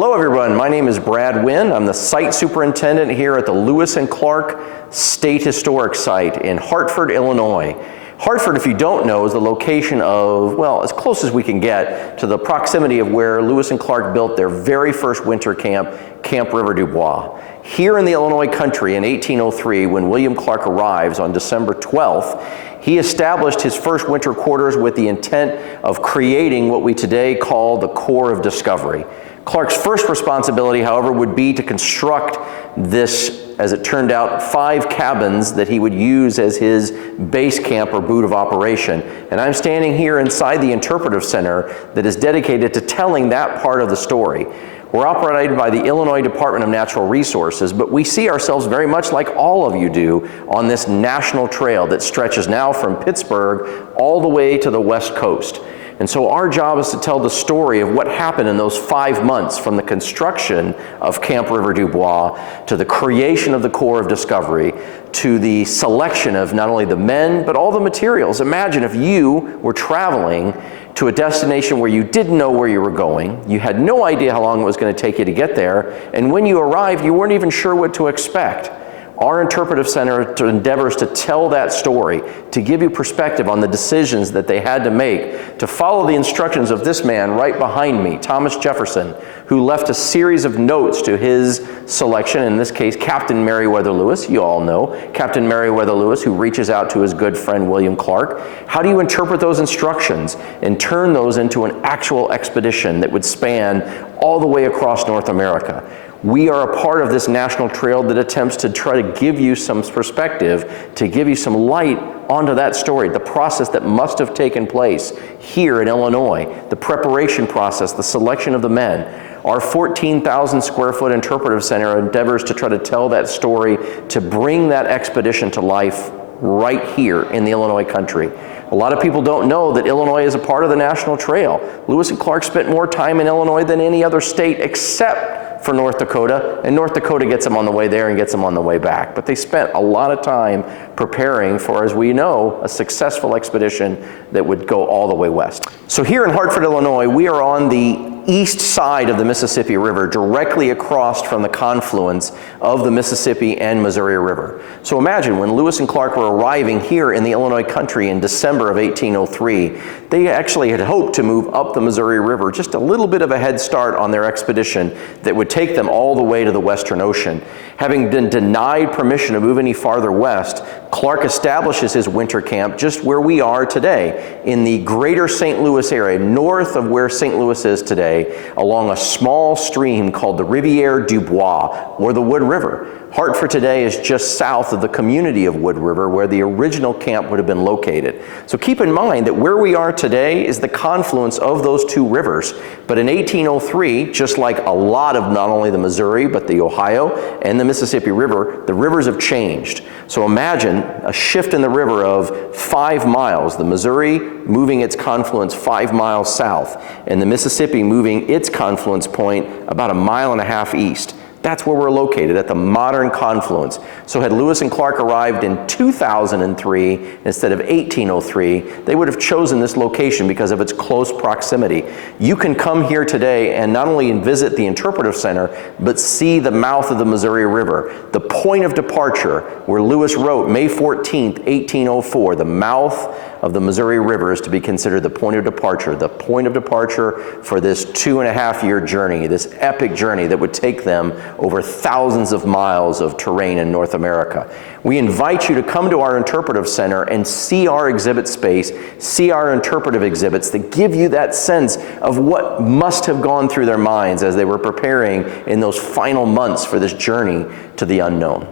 Hello everyone, my name is Brad Wynn. I'm the site superintendent here at the Lewis and Clark State Historic Site in Hartford, Illinois. Hartford, if you don't know, is the location of, well, as close as we can get to the proximity of where Lewis and Clark built their very first winter camp, Camp River Dubois. Here in the Illinois country in 1803, when William Clark arrives on December 12th, he established his first winter quarters with the intent of creating what we today call the Corps of Discovery. Clark's first responsibility, however, would be to construct this, as it turned out, 5 cabins that he would use as his base camp or boot of operation. And I'm standing here inside the interpretive center that is dedicated to telling that part of the story. We're operated by the Illinois Department of Natural Resources, but we see ourselves very much like all of you do on this national trail that stretches now from Pittsburgh all the way to the West Coast. And so our job is to tell the story of what happened in those 5 months from the construction of Camp River Dubois to the creation of the Corps of Discovery to the selection of not only the men, but all the materials. Imagine if you were traveling to a destination where you didn't know where you were going, you had no idea how long it was going to take you to get there, and when you arrived, you weren't even sure what to expect. Our interpretive center endeavors to tell that story, to give you perspective on the decisions that they had to make, to follow the instructions of this man right behind me, Thomas Jefferson, who left a series of notes to his selection, in this case, Captain Meriwether Lewis. You all know Captain Meriwether Lewis, who reaches out to his good friend William Clark. How do you interpret those instructions and turn those into an actual expedition that would span all the way across North America? We are a part of this national trail that attempts to try to give you some perspective, to give you some light onto that story, the process that must have taken place here in Illinois, the preparation process, the selection of the men. Our 14,000 square foot interpretive center endeavors to try to tell that story, to bring that expedition to life right here in the Illinois country. A lot of people don't know that Illinois is a part of the National Trail. Lewis and Clark spent more time in Illinois than any other state except for North Dakota, and North Dakota gets them on the way there and gets them on the way back. But they spent a lot of time preparing for, as we know, a successful expedition that would go all the way west. So here in Hartford, Illinois, we are on the east side of the Mississippi River, directly across from the confluence of the Mississippi and Missouri River. So imagine when Lewis and Clark were arriving here in the Illinois country in December of 1803, they actually had hoped to move up the Missouri River, just a little bit of a head start on their expedition that would take them all the way to the Western Ocean. Having been denied permission to move any farther west, Clark establishes his winter camp just where we are today, in the greater St. Louis area, north of where St. Louis is today, along a small stream called the Rivière du Bois, or the Wood River. Hartford today is just south of the community of Wood River, where the original camp would have been located. So keep in mind that where we are today is the confluence of those two rivers. But in 1803, just like a lot of not only the Missouri, but the Ohio and the Mississippi River, the rivers have changed. So imagine a shift in the river of 5 miles, the Missouri moving its confluence 5 miles south, and the Mississippi moving its confluence point about 1.5 miles east. That's where we're located, at the modern confluence. So had Lewis and Clark arrived in 2003 instead of 1803, they would have chosen this location because of its close proximity. You can come here today and not only visit the interpretive center, but see the mouth of the Missouri River, the point of departure where Lewis wrote May 14th, 1804, the mouth of the Missouri River is to be considered the point of departure for this 2.5-year journey, this epic journey that would take them over thousands of miles of terrain in North America. We invite you to come to our interpretive center and see our exhibit space, see our interpretive exhibits that give you that sense of what must have gone through their minds as they were preparing in those final months for this journey to the unknown.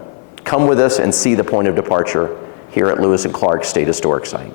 Come with us and see the point of departure here at Lewis and Clark State Historic Site.